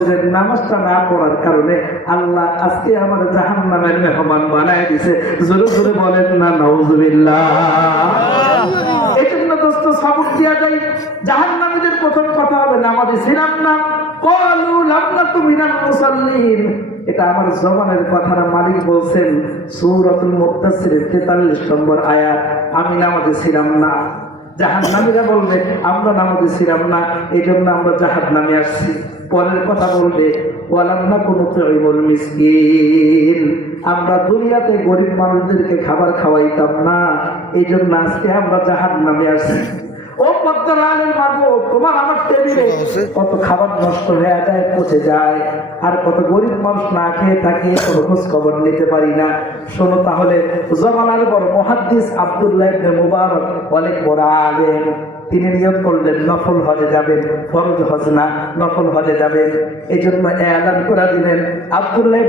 নামাজটা না পড়ার কারণে আল্লাহ আজকে আমার জাহান্নামের মেহমান বানায় দিছে। জোরে জোরে বলেন না নাউজুবিল্লাহ। এজন্য দোস্ত সবক দিয়া যায়, জাহান্নামীদের প্রথম কথা হবে নামাজে ছিলাম না, ক্বালু লাম নাকু মিনাল মুসাল্লিন। এটা আমার জবানের কথা না, মালিক বলছেন সূরাতুল মুদ্দাসসিরের 43 নম্বর আয়াত, আমি নামাজে ছিলাম না। জাহান্নামীরা বলবে আমরা নামাজে ছিলাম না, এই জন্য আমরা জাহান্নামে আসছি। পরের কথা বলবে ওয়ালাম নাকু নুতঈমুল মিসকিন, আমরা দুনিয়াতে গরিব মানুষদেরকে খাবার খাওয়াইতাম না, এই জন্য আজকে আমরা জাহান্নামে আসছি। ও পদ্মার আলের মাগো, তোমার আমার টেবিলে কত খাবার নষ্ট হয়ে যায়, পচে যায়, আর কত গরিব মানুষ না খেয়ে থাকে, কোনো খোঁজ খবর নিতে পারি না। শোনো তাহলে, জমানার বড় মুহাদ্দিস আব্দুল্লাহ ইবনে মুবারক অনেক বড় আলেম, তিনি নিয়ত করলেন নফল হজে যাবেন, ফরজ হজ না নফল হজে যাবেন। এই জন্য এলান করে দিলেন আব্দুল্লাহ